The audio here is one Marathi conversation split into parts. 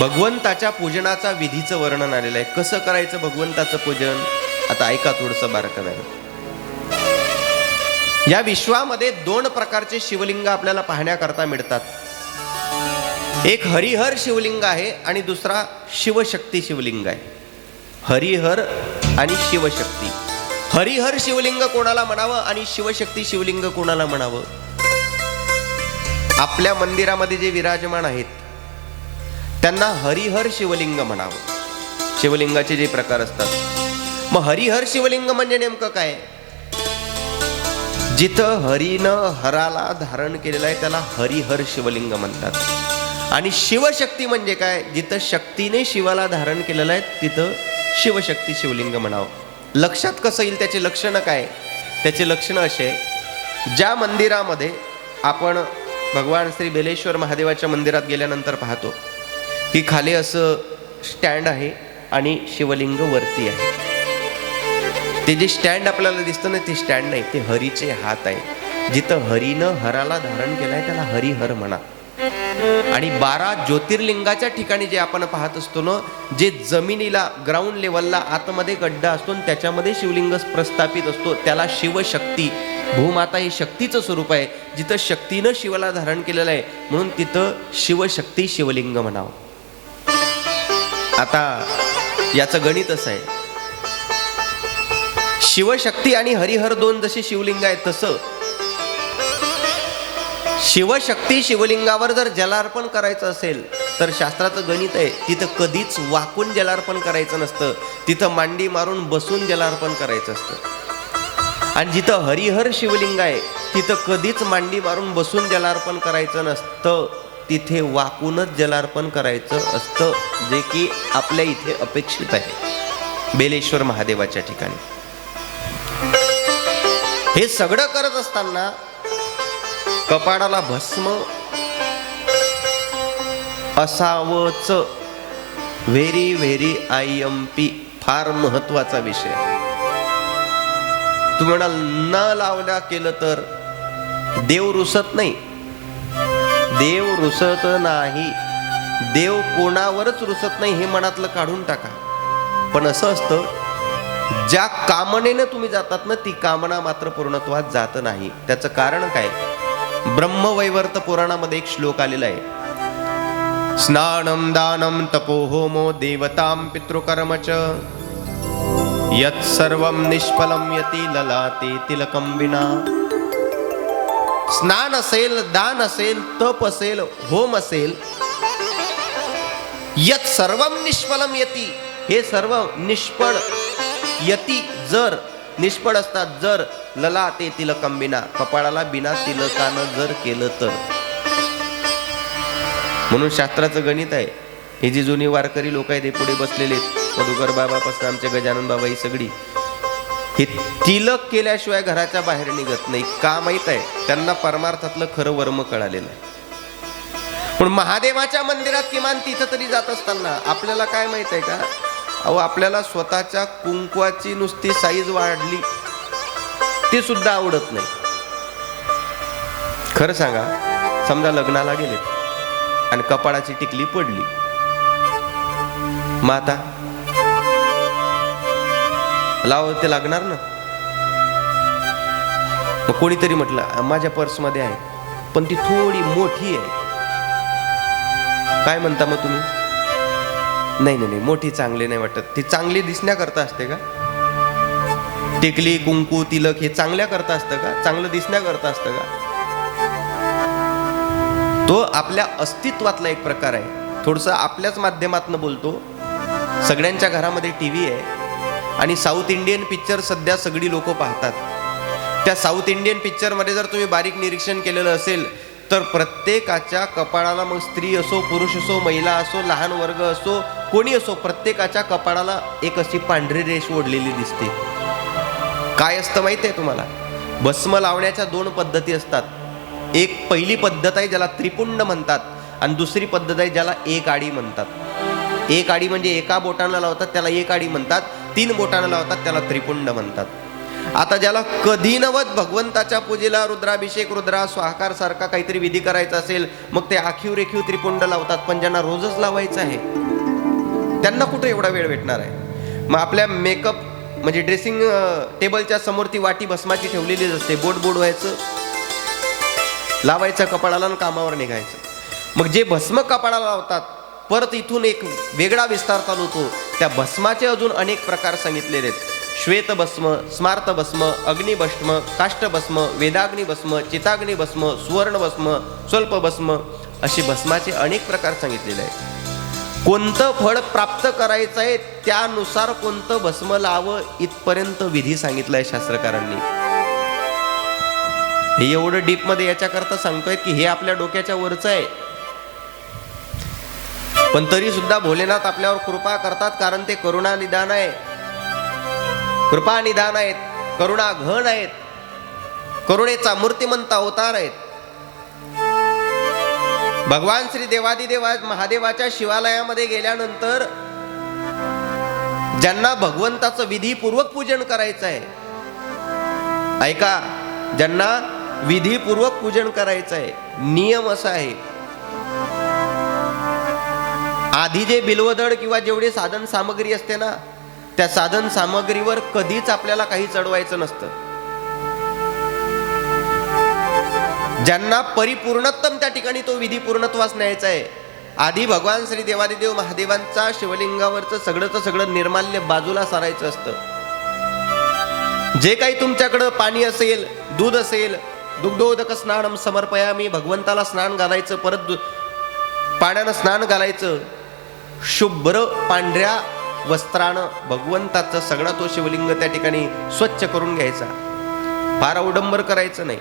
भगवंताच्या पूजनाचा विधीचं वर्णन आलेलं आहे. कसं करायचं भगवंताचं पूजन, आता ऐका थोडंसं बारकाईने. या विश्वामध्ये दोन प्रकारचे शिवलिंग आपल्याला पाहण्याकरता मिळतात. एक हरिहर शिवलिंग आहे आणि दुसरा शिवशक्ती शिवलिंग आहे. हरिहर आणि शिवशक्ती. हरिहर शिवलिंग कोणाला म्हणावं आणि शिवशक्ती शिवलिंग कोणाला म्हणावं? आपल्या मंदिरामध्ये जे विराजमान आहेत त्यांना हरिहर शिवलिंग म्हणावं. शिवलिंगाचे जे प्रकार असतात. मग हरिहर शिवलिंग म्हणजे नेमकं काय? जिथं हरीनं हराला धारण केलेलं आहे त्याला हरिहर शिवलिंग म्हणतात. आणि शिवशक्ती म्हणजे काय? जिथं शक्तीने शिवाला धारण केलेलं आहे तिथं शिवशक्ती शिवलिंग म्हणावं. लक्षात कसं येईल त्याचे लक्षण काय? त्याचे लक्षण असे, ज्या मंदिरामध्ये आपण भगवान श्री बेलेश्वर महादेवाच्या मंदिरात गेल्यानंतर पाहतो की खाली असं स्टँड आहे आणि शिवलिंग वरती आहे. ते जे स्टँड आपल्याला दिसतं ना ते स्टँड नाही, ते हरीचे हात आहे. जिथं हरीनं हराला धारण केलाय त्याला हरिहर म्हणा. आणि 12 ज्योतिर्लिंगाच्या ठिकाणी जे आपण पाहत असतो ना, जे जमिनीला ग्राउंड लेवलला आतमध्ये गड्डा असतो त्याच्यामध्ये शिवलिंग प्रस्थापित असतो त्याला शिवशक्ती. भूमाता हे शक्तीचं स्वरूप आहे. जिथं शक्तीनं शिवाला धारण केलेलं आहे म्हणून तिथं शिवशक्ती शिवलिंग म्हणावं. आता याचं गणित असं आहे, शिवशक्ती आणि हरिहर दोन जसे शिवलिंग आहेत तसं शिवशक्ती शिवलिंगावर जर जलार्पण करायचं असेल तर शास्त्राचं गणित आहे, तिथं कधीच वाकून जलार्पण करायचं नसतं. तिथं मांडी मारून बसून जलार्पण करायचं असतं. आणि जिथं हरिहर शिवलिंग आहे तिथं कधीच मांडी मारून बसून जलार्पण करायचं नसतं. तिथे वाकूनच जलार्पण करायचं असतं, जे की आपल्या इथे अपेक्षित आहे बेलेश्वर महादेवाच्या ठिकाणी. हे सगळं करत असताना कपाळाला भस्म असावच. व्हेरी व्हेरी IMP, फार महत्वाचा विषय. तुम्ही म्हणाल न लावल्या केलं तर देव रुसत नाही. देव रुसत नाही. देव कोणावरच रुसत नाही हे मनातलं काढून टाका. पण असं असतं, ज्या कामनेनं तुम्ही जातात ना ती कामना मात्र पूर्णत्वात जात नाही. त्याचं कारण काय? ब्रह्मवैवर्त पुराणामध्ये एक श्लोक आलेला आहे. स्नानम दानम तपो होमो देवताम पितृकर्म च यत् सर्वं निष्फलं यति ललाते तिलकं विना. स्नान असेल, दान असेल, तप असेल, होम असेल, यत् सर्वं निष्फलं यति, हे सर्व निष्फळ यति जर निष्फळ असतात, जर ललाते तिलकं विना, कपाळाला बिना तिलकानं जर केलं तर. म्हणून शास्त्राचं गणित आहे. हे जी जुनी वारकरी लोक आहेत हे पुढे बसलेले मधुकर बाबापासून आमचे गजानन बाबा ही सगळी, हे तिलक केल्याशिवाय घराच्या बाहेर निघत नाही. का माहित आहे? त्यांना परमार्थातलं खरं वर्म कळालेलं आहे. पण महादेवाच्या मंदिरात किमान तिथं तरी जात असताना आपल्याला काय माहित आहे का? अहो, आपल्याला स्वतःच्या कुंकवाची नुसती साईज वाढली ते सुद्धा आवडत नाही. खरं सांगा, समजा लग्नाला गेले आणि कपाळाची टिकली पडली, मग आता लाव ते लागणार ना. मग कोणीतरी म्हटलं माझ्या पर्समध्ये आहे पण ती थोडी मोठी आहे. काय म्हणता मग तुम्ही? नाही नाही नाही, मोठी चांगली नाही वाटत. ती चांगली दिसण्याकरता असते का? टिकली, कुंकू, तिलक हे चांगल्या करता असतं का? चांगलं दिसण्याकरता असतं का? तो आपल्या अस्तित्वातला एक प्रकार आहे. थोडंसं आपल्याच माध्यमातून बोलतो. सगळ्यांच्या घरामध्ये टीव्ही आहे आणि साऊथ इंडियन पिक्चर सध्या सगळी लोक पाहतात. त्या साऊथ इंडियन पिक्चरमध्ये जर तुम्ही बारीक निरीक्षण केलेलं असेल तर प्रत्येकाच्या कपाळाला, मग स्त्री असो, पुरुष असो, महिला असो, लहान वर्ग असो, कोणी असो, प्रत्येकाच्या कपाळाला एक अशी पांढरी रेष ओढलेली दिसते. काय असतं माहिती आहे तुम्हाला? भस्म लावण्याच्या 2 पद्धती असतात. एक पहिली पद्धत आहे ज्याला त्रिपुंड म्हणतात आणि दुसरी पद्धत आहे ज्याला एक आडी म्हणतात. एक आडी म्हणजे एका बोटानं लावतात त्याला एक आडी म्हणतात, 3 बोटानं लावतात त्याला त्रिपुंड म्हणतात. आता ज्याला कधी नवत भगवंताच्या पूजेला रुद्राभिषेक रुद्रा स्वाहाकार सारखा काहीतरी विधी करायचा असेल, मग ते आखीव रेखीव त्रिपुंड लावतात. पण ज्यांना रोजच लावायचं आहे त्यांना कुठे एवढा वेळ भेटणार आहे? मग आपल्या मेकअप म्हणजे ड्रेसिंग टेबलच्या समोर ती वाटी भस्माची ठेवलेलीच असते. बोट व्हायचं, लावायचं कपाळाला आणि कामावर निघायचं. मग जे भस्म कपाळाला लावतात, परत इथून एक वेगळा विस्तार चालू होतो. त्या भस्माचे अजून अनेक प्रकार सांगितलेले आहेत. श्वेत भस्म, स्मार्त भस्म, अग्निभस्म, काष्ट भस्म, वेदाग्नी भस्म, चिताग्नी भस्म, सुवर्ण भस्म, स्वल्प भस्म, अशी भस्माचे अनेक प्रकार सांगितलेले आहेत. कोणतं फळ प्राप्त करायचं आहे त्यानुसार कोणतं भस्म लावं इथपर्यंत विधी सांगितलाय शास्त्रकारांनी. हे एवढं डीप मध्ये याच्याकरता सांगतोय की हे आपल्या डोक्याच्या वरचं आहे. पण तरी सुद्धा भोलेनाथ आपल्यावर कृपा करतात, कारण ते करुणा निदान आहे, कृपा निदान आहेत, करुणा घन आहेत, करुणेचा मूर्तिमंत अवतार आहेत. भगवान श्री देवादिदेव महादेवाच्या शिवालयामध्ये गेल्यानंतर ज्यांना भगवंताचं विधीपूर्वक पूजन करायचं आहे, ऐका, ज्यांना विधीपूर्वक पूजन करायचं आहे, नियम असा आहे, आधी जे बिल्वदड किंवा जेवढे साधन सामग्री असते ना, त्या साधन सामग्रीवर कधीच आपल्याला काही चढवायचं नसतं. ज्यांना परिपूर्णत्तम त्या ठिकाणी तो विधी पूर्णत्वास न्यायचा आहे, आधी भगवान श्री देवादिदेव महादेवांचा शिवलिंगावरचं सगळं निर्माल्य बाजूला सारायचं असतं. जे काही तुमच्याकडं पाणी असेल, दूध असेल, दुग्धोदक स्नानम समर्पयामी, भगवंताला स्नान घालायचं, परत पाण्यानं स्नान घालायचं, शुभ्र पांढऱ्या वस्त्रानं भगवंताचा सगळा तो शिवलिंग त्या ठिकाणी स्वच्छ करून घ्यायचा. फार अवडंबर करायचं नाही.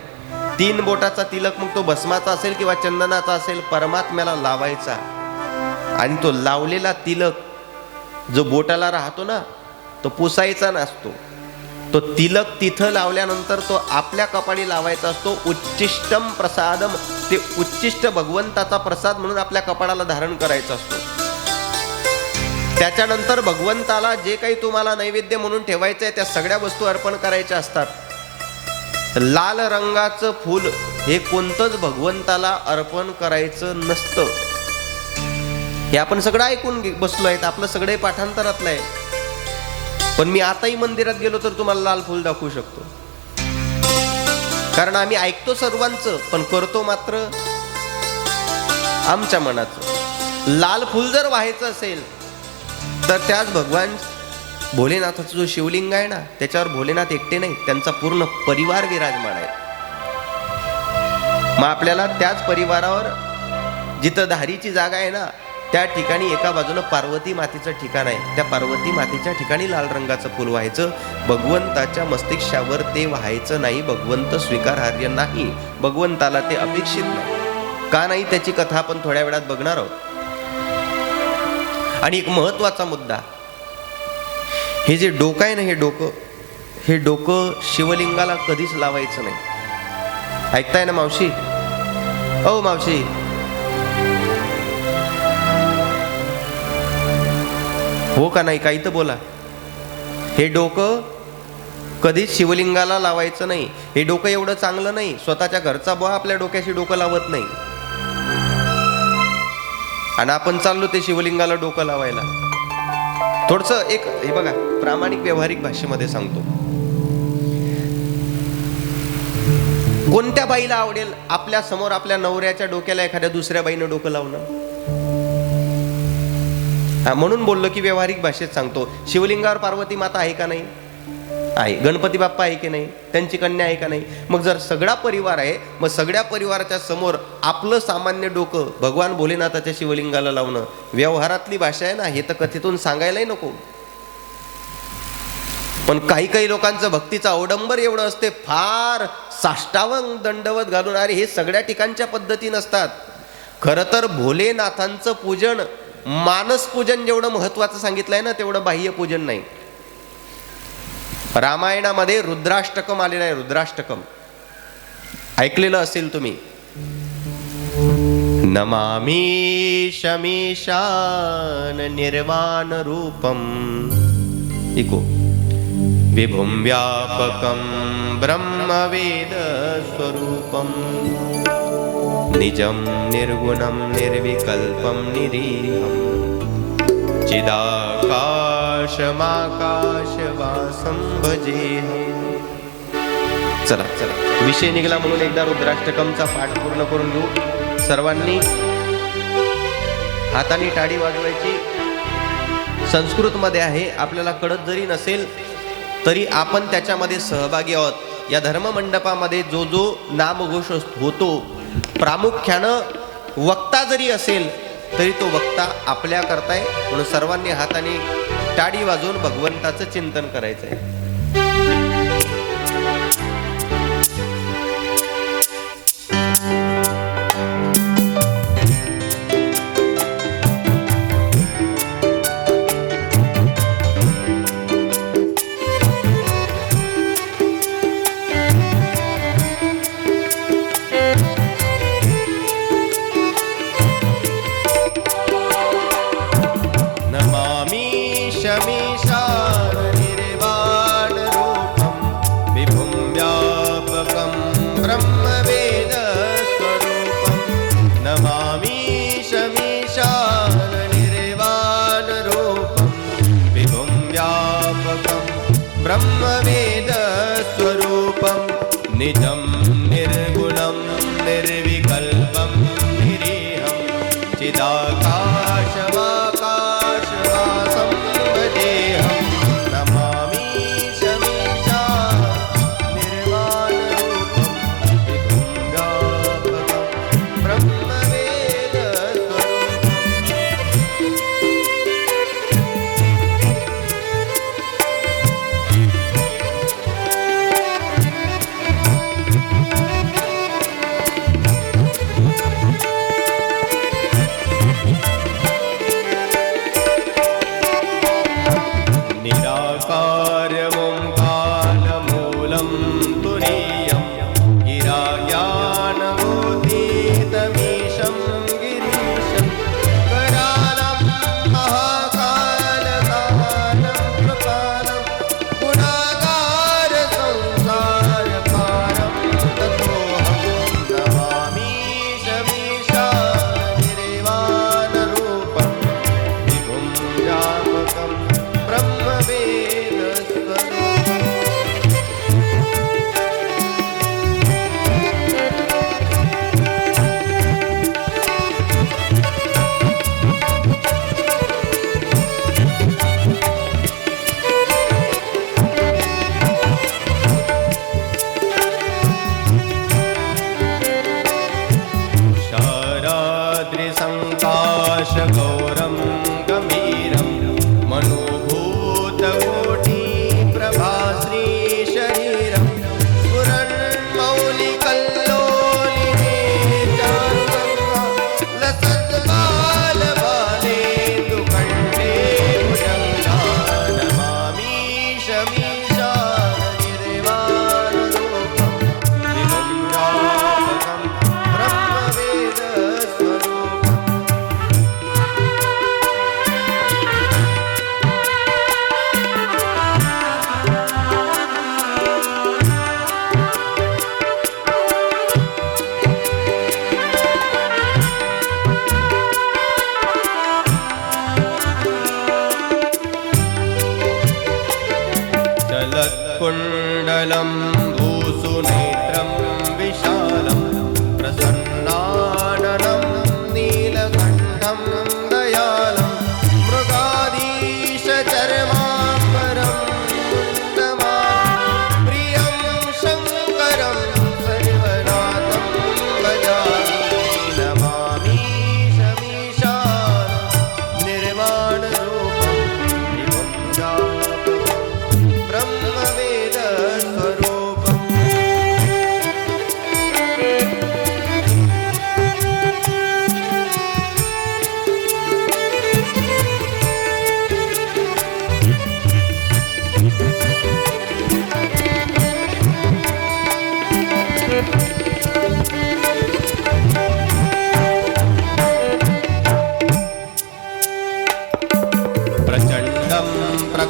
3 बोटाचा तिलक, मग तो भस्माचा असेल किंवा चंदनाचा असेल, परमात्म्याला लावायचा. आणि तो लावलेला तिलक जो बोटाला राहतो ना, तो पुसायचा नसतो. तो तिलक तिथं लावल्यानंतर तो आपल्या कपाळी लावायचा असतो. उच्चिष्टम प्रसादम, ते उच्चिष्ट भगवंताचा प्रसाद म्हणून आपल्या कपाळाला धारण करायचा असतो. त्याच्यानंतर भगवंताला जे काही तुम्हाला नैवेद्य म्हणून ठेवायचं आहे त्या सगळ्या वस्तू अर्पण करायच्या असतात. लाल रंगाचं फूल हे कोणतंच भगवंताला अर्पण करायचं नसतं. हे आपण सगळं ऐकून बसलो आहेत, आपलं सगळे पाठांतरातलं आहे. पण मी आताही मंदिरात गेलो तर तुम्हाला लाल फूल दाखवू शकतो, कारण आम्ही ऐकतो सर्वांचं, पण करतो मात्र आमच्या मनाचं. लाल फूल जर व्हायचं असेल तर त्याच भगवान भोलेनाथाचा जो शिवलिंग आहे ना, त्याच्यावर भोलेनाथ एकटे नाही, त्यांचा पूर्ण परिवार विराजमान आहे. मग आपल्याला त्याच परिवारावर जिथं धारीची जागा आहे ना, त्या ठिकाणी एका बाजूनं पार्वती मातेचं ठिकाण आहे. त्या पार्वती मातेच्या ठिकाणी लाल रंगाचं फूल व्हायचं. भगवंताच्या मस्तिष्कावर ते व्हायचं नाही. भगवंत स्वीकारार्ह नाही, भगवंताला ते अपेक्षित नाही. का नाही त्याची कथा आपण थोड्या वेळात बघणार आहोत. आणि एक महत्वाचा मुद्दा, हे जे डोकं आहे ना, हे डोकं शिवलिंगाला कधीच लावायचं नाही. ऐकताय ना मावशी? ओ मावशी, हो का नाही? काही तर बोला. हे डोकं कधीच शिवलिंगाला लावायचं नाही. हे डोकं एवढं चांगलं नाही, स्वतःच्या घरचा बुवा आपल्या डोक्याशी डोकं लावत नाही, आणि आपण चाललो ते शिवलिंगाला डोकं लावायला. थोडस एक हे बघा, प्रामाणिक व्यावहारिक भाषेमध्ये सांगतो. कोणत्या बाईला आवडेल आपल्या समोर आपल्या नवऱ्याच्या डोक्याला एखाद्या दुसऱ्या बाईनं डोकं लावणं? म्हणून बोललो की व्यावहारिक भाषेत सांगतो. शिवलिंगावर पार्वती माता आहे का नाही? आहे. गणपती बाप्पा आहे की नाही? त्यांची कन्या आहे का नाही? मग जर सगळा परिवार आहे, मग सगळ्या परिवाराच्या समोर आपलं सामान्य डोकं भगवान भोलेनाथाच्या शिवलिंगाला लावणं व्यवहारातली भाषा आहे ना, हे तर कथेतून सांगायलाही नको. पण काही लोकांचं भक्तीचं अवडंबर एवढं असते, फार साष्टांग दंडवत घालून. अरे हे सगळ्या ठिकाणच्या पद्धती नसतात. खरं तर भोलेनाथांचं पूजन मानस पूजन जेवढं महत्वाचं सांगितलंय ना, तेवढं बाह्य पूजन नाही. रामायणामध्ये रुद्राष्टकम आलेलं आहे. रुद्राष्टकम ऐकलेलं असेल तुम्ही. नमामि शमीशान निर्वाण रूपम, इको विभुं व्यापकं ब्रह्मवेदस्वरूपं निजं निर्गुणं निर्विकल्पं निरीहं चिदाकाशमाकाशवासं भजेऽहम्. चला चला, विषय निघाला म्हणून एकदा रुद्राष्टकमचा पाठ पूर्ण करून घेऊ. सर्वांनी हाताने टाळी वाजवायची. संस्कृतमध्ये आहे, आपल्याला कळत जरी नसेल तरी आपण त्याच्यामध्ये सहभागी आहोत. या धर्ममंडपामध्ये जो जो नामघोष होतो, प्रामुख्यानं वक्ता जरी असेल तरी तो वक्ता आपल्या करताय. म्हणून सर्वांनी हाताने टाळी वाजवून भगवंताचं चिंतन करायचं आहे. ब्रह्मवेदस्वरूपं निजं निर्गुणं निर्विकल्पं निरीहं चिदाकाशमाकाशवासं भजेऽहं. नमामि शमीशा निर्वाणरूपं विभुं व्यापकं गौरं गंभीरं मनोभूतकोटि प्रभाश्री शरीरं स्फुरन्मौलिकल्लोलिने लसत्बालबाले दुकण्ठे भुजङ्गा. नमामि शमीशा निर्वाणरूपं विभुं व्यापकं ब्रह्मवेदस्वरूपम्. कुण्डलं भूसुनेत्रं विशालं प्रसन्नाननं नीलकण्ठं दयालं मृगाधीशचर्माम्बरं कुन्दमालं प्रियं शङ्करं सर्वनाथं भजामि. नमामि शमीशा निर्वाणरूपं विभुं व्यापकं ब्रह्मवेदस्वरूपम्.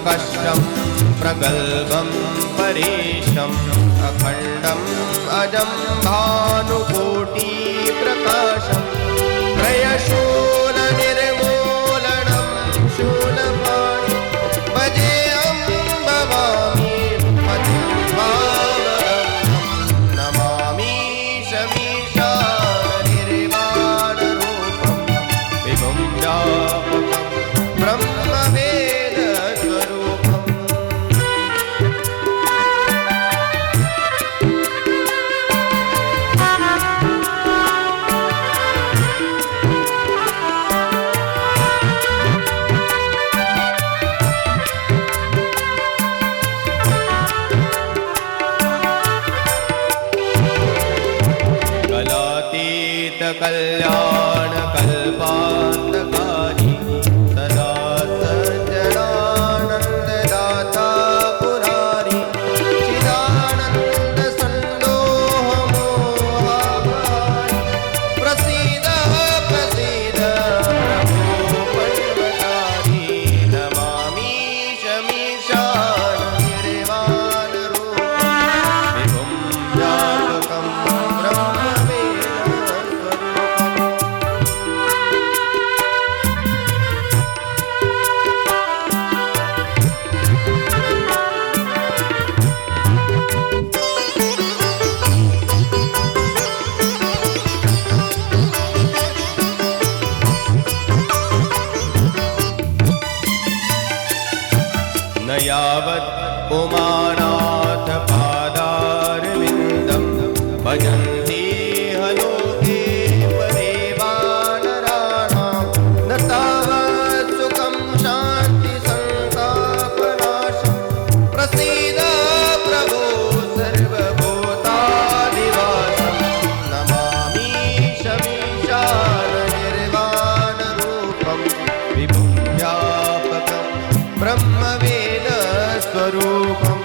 प्रकष्टं प्रगल्भं परेशम् अखण्डम् अजं भानुकोटि प्रकाशम् त्रयशूलनिर्मूलनं शूलपाणि भजेऽहं भवामि पतिं पावनं नमामि शमीशाननिर्वाणरूपं विभुं व्यापकं ब्रह्मवेदस्वरूपम् कल्याण कल्पान्तकारी सदा सज्जनानन्ददाता पुरारी चिदानन्द सन्दोहमोहाकारी प्रसीद प्रसीद प्रभो पर्वतारी नमामि शमीशाननिर्वाणरूपं विभुं व्यापकं न यावत् उमानाथ पादारविन्दं भजन्ति हलोके परिवानराणां न तावत् सुखं शान्ति संतापनाशं प्रसीद प्रभो सर्वभूतादिवासं नमामि शमीशाननिर्वाणरूपं विभुं व्यापकं ब्रह्मवेदस्वरूपम्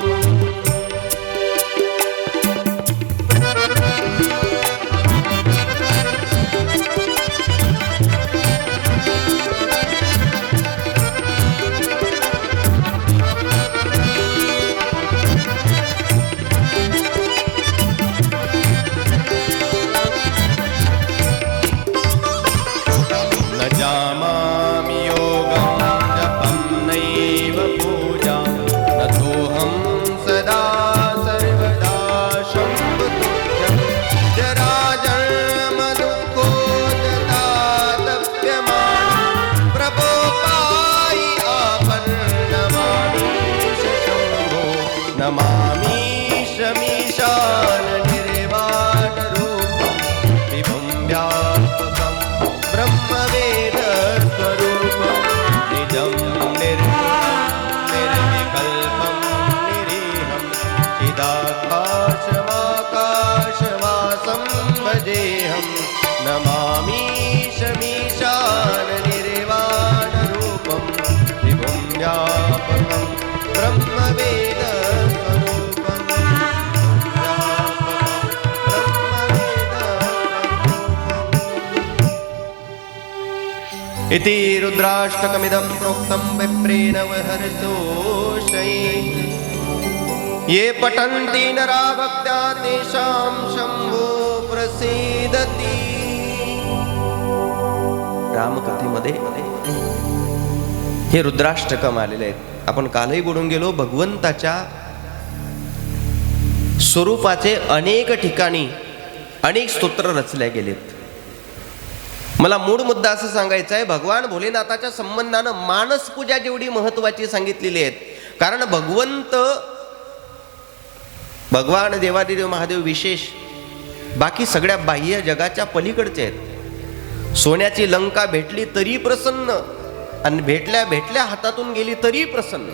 न जामामि योगं जपं नैव पूजां न तोऽहं सदा सर्वदा शम्भुतुभ्यं जराजन्मदुःखोदतातप्यमानं प्रभो पाहि आपन्नमानीश शम्भो नमामि शमीशाननिर्वाणरूपं विभुं व्यापकं ब्रह्मवेदस्वरूपं निजं निर्विकल्पं निरीहं चिदाकाशमाकाशवासं भजेऽहं नमामि शमीशाननिर्वाणरूपं विभुं व्यापकं ब्रह्मवेदस्वरूपं इति रुद्राष्टकमिदं प्रोक्तं विप्रेण महर्षोषैः ये पठन्ति नरा भक्त्या तेषां शम्भो प्रसीदति. रामकथेमध्ये हे रुद्राष्टकम आलेले आहेत. आपण कालही बोलून गेलो, भगवंताच्या स्वरूपाचे अनेक ठिकाणी अनेक स्तोत्र रचल्या गेलेत. मला मूळ मुद्दा असं सांगायचा आहे, भगवान भोलेनाथाच्या संबंधानं मानस पूजा जेवढी महत्वाची सांगितलेली आहेत, कारण भगवान देवादिदेव महादेव विशेष बाकी सगळ्या बाह्य जगाच्या पलीकडचे आहेत. सोन्याची लंका भेटली तरी प्रसन्न, आणि भेटल्या भेटल्या हातातून गेली तरी प्रसन्न.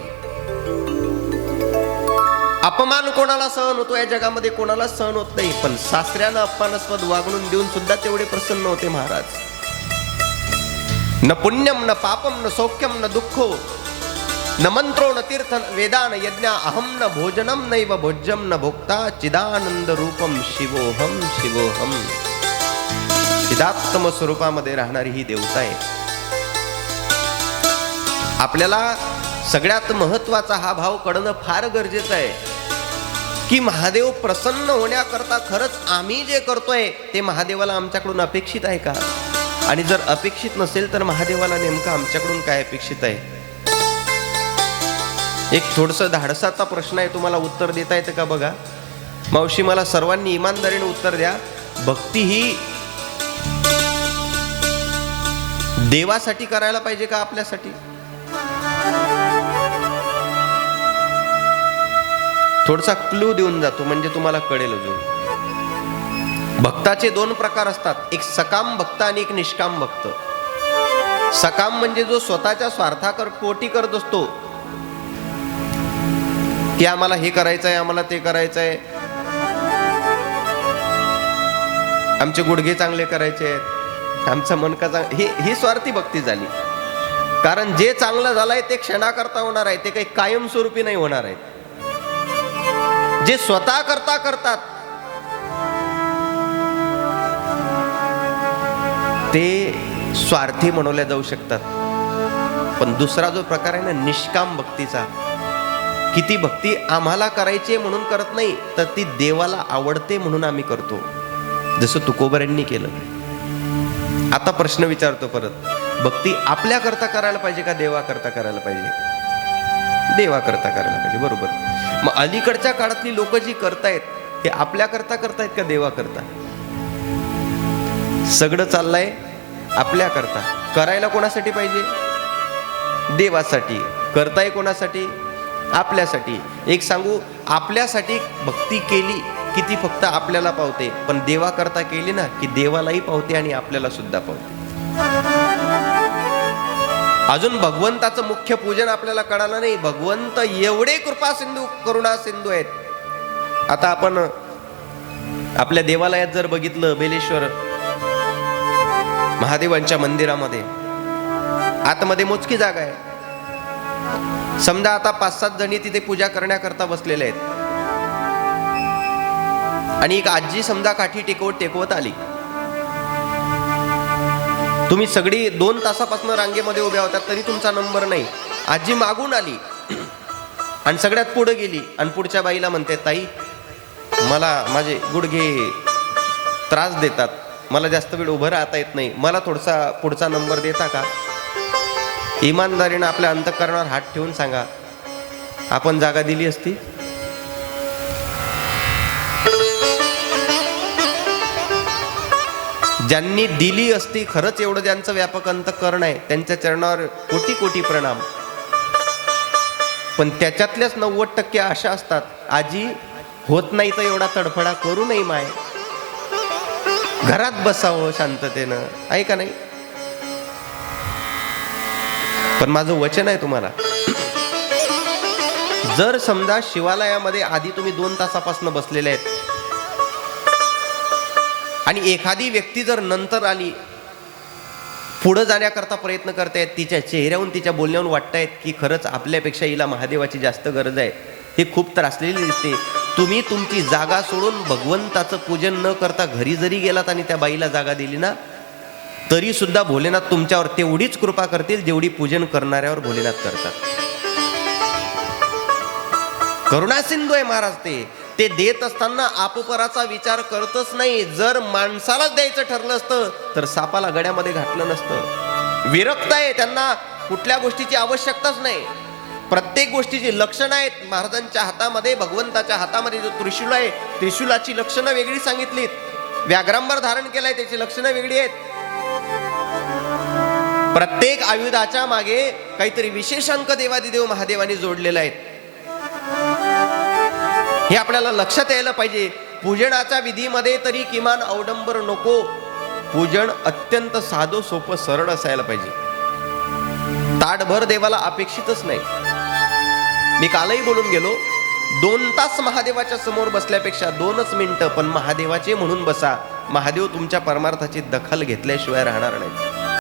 अपमान कोणाला सहन होतो या जगामध्ये, कोणाला सहन होत नाही, पण सासऱ्यानं अपमानास्पद वागणून देऊन सुद्धा तेवढे प्रसन्न होते महाराज. न पुण्यम न पापम न सौख्यम न दुःखो न मंत्रो न तीर्थ वेदान यज्ञ अहम न भोजनम नैव भोज्यम न भोक्ता चिदानंद रूपम शिवोहम शिवोहम. चिदात्म स्वरूपामध्ये राहणारी ही देवता आहे. आपल्याला सगळ्यात महत्वाचा हा भाव कळणं फार गरजेचं आहे की महादेव प्रसन्न होण्याकरता खरंच आम्ही जे करतोय ते महादेवाला आमच्याकडून अपेक्षित आहे का? आणि जर अपेक्षित नसेल तर महादेवाला नेमकं आमच्याकडून काय अपेक्षित आहे? एक थोडस धाडसाचा प्रश्न आहे, तुम्हाला उत्तर देता येतं का बघा. मावशी, मला सर्वांनी इमानदारीने उत्तर द्या. भक्ती ही देवासाठी करायला पाहिजे का आपल्यासाठी? थोडासा क्लू देऊन जातो म्हणजे तुम्हाला कळेल अजून. भक्ताचे दोन प्रकार असतात, एक सकाम भक्त आणि एक निष्काम भक्त. सकाम म्हणजे जो स्वतःच्या स्वार्थापोटी करत असतो की आम्हाला हे करायचं आहे, आम्हाला ते करायचं आहे, आमचे गुडघे चांगले करायचे आहेत, आमचं मनका चांगलं, ही स्वार्थी भक्ती झाली. कारण जे चांगलं झालंय ते क्षणाकरता होणार आहे, ते काही कायमस्वरूपी नाही होणार आहे. जे स्वतः करता करतात ते स्वार्थी म्हणवल्या जाऊ शकतात. पण दुसरा जो प्रकार आहे ना निष्काम भक्तीचा, की ती भक्ती आम्हाला करायची म्हणून करत नाही, तर ती देवाला आवडते म्हणून आम्ही करतो, जसं तुकोबरांनी केलं. आता प्रश्न विचारतो परत, भक्ती आपल्या करता करायला पाहिजे का देवा करता करायला पाहिजे? देवा करता करायला पाहिजे, बरोबर. मग अलीकडच्या काळातली लोक जी करतायत हे आपल्या करता करतायत का देवा करता? सगळं चाललंय आपल्या करता. करायला कोणासाठी पाहिजे? देवासाठी. करताय कोणासाठी? आपल्यासाठी. एक सांगू, आपल्यासाठी भक्ती केली की ती फक्त आपल्याला पावते, पण देवा करता केली ना की देवालाही पावते आणि आपल्याला सुद्धा पावते. अजून भगवंताचं मुख्य पूजन आपल्याला कळालं नाही. भगवंत एवढे कृपा सिंधू, करुणा सिंधू आहेत. आता आपण आपल्या देवालयात जर बघितलं, बेलेश्वर महादेवांच्या मंदिरामध्ये आतमध्ये मोजकी जागा आहे. समजा आता 5-7 जणी तिथे पूजा करण्याकरता बसलेले आहेत आणि एक आजी समजा काठी टेकवत आली. तुम्ही सगळी 2 तासापासून रांगेमध्ये उभ्या होत्या तरी तुमचा नंबर नाही. आजी मागून आली आणि सगळ्यात पुढे गेली आणि पुढच्या बाईला म्हणते, ताई मला माझे गुडघे त्रास देतात, मला जास्त वेळ उभं राहता येत नाही, मला थोडासा पुढचा नंबर देता का? इमानदारीनं आपल्या अंतःकरणावर हात ठेवून सांगा, आपण जागा दिली असती? ज्यांनी दिली असती, खरंच एवढं ज्यांचं व्यापक अंतःकरण आहे त्यांच्या चरणावर कोटी कोटी प्रणाम. पण त्याच्यातल्याच 90% अशा असतात, आजी होत नाही तर एवढा तडफडा करू नये माय, घरात बसावं शांततेनं, आहे का नाही? पण माझं वचन आहे तुम्हाला, जर समजा शिवालयामध्ये आधी तुम्ही 2 तासापासून बसलेले आहेत आणि एखादी व्यक्ती जर नंतर आली, पुढे जाण्याकरता प्रयत्न करतायत, तिच्या चेहऱ्याहून तिच्या बोलण्याहून वाटतायत की खरंच आपल्यापेक्षा हिला महादेवाची जास्त गरज आहे, हे खूप त्रासलेली दिसते, तुम्ही तुमची जागा सोडून भगवंताचं पूजन न करता घरी जरी गेलात आणि त्या बाईला जागा दिली ना, तरी सुद्धा भोलेनाथ तुमच्यावर तेवढीच कृपा करतील जेवढी पूजन करणाऱ्यावर भोलेनाथ करतात. करुणा सिंधू आहे महाराज. ते देत असताना आपपराचा विचार करतच नाही. जर माणसालाच द्यायचं ठरलं असतं तर सापाला गड्यामध्ये घातलं नसतं. विरक्त आहे, त्यांना कुठल्या गोष्टीची आवश्यकताच नाही. प्रत्येक गोष्टीची लक्षणं आहेत महाराजांच्या हातामध्ये. भगवंताच्या हातामध्ये जो त्रिशूल आहे, त्रिशूलाची लक्षणं वेगळी सांगितलीत. व्याघ्रांबर धारण केलाय, त्याची लक्षणं वेगळी आहेत. प्रत्येक आयुधाच्या मागे काहीतरी विशेष अंक देवादिदेव महादेवांनी जोडलेले आहेत. हे आपल्याला लक्षात यायला पाहिजे. पूजनाच्या विधीमध्ये तरी किमान अवडंबर नको. पूजन अत्यंत साधं सोपं सरळ असायला पाहिजे. ताटभर देवाला अपेक्षितच नाही. मी कालही बोलून गेलो, 2 तास महादेवाच्या समोर बसल्यापेक्षा 2च मिनिटं पण महादेवाचे म्हणून बसा. महादेव तुमच्या परमार्थाची दखल घेतल्याशिवाय राहणार नाही.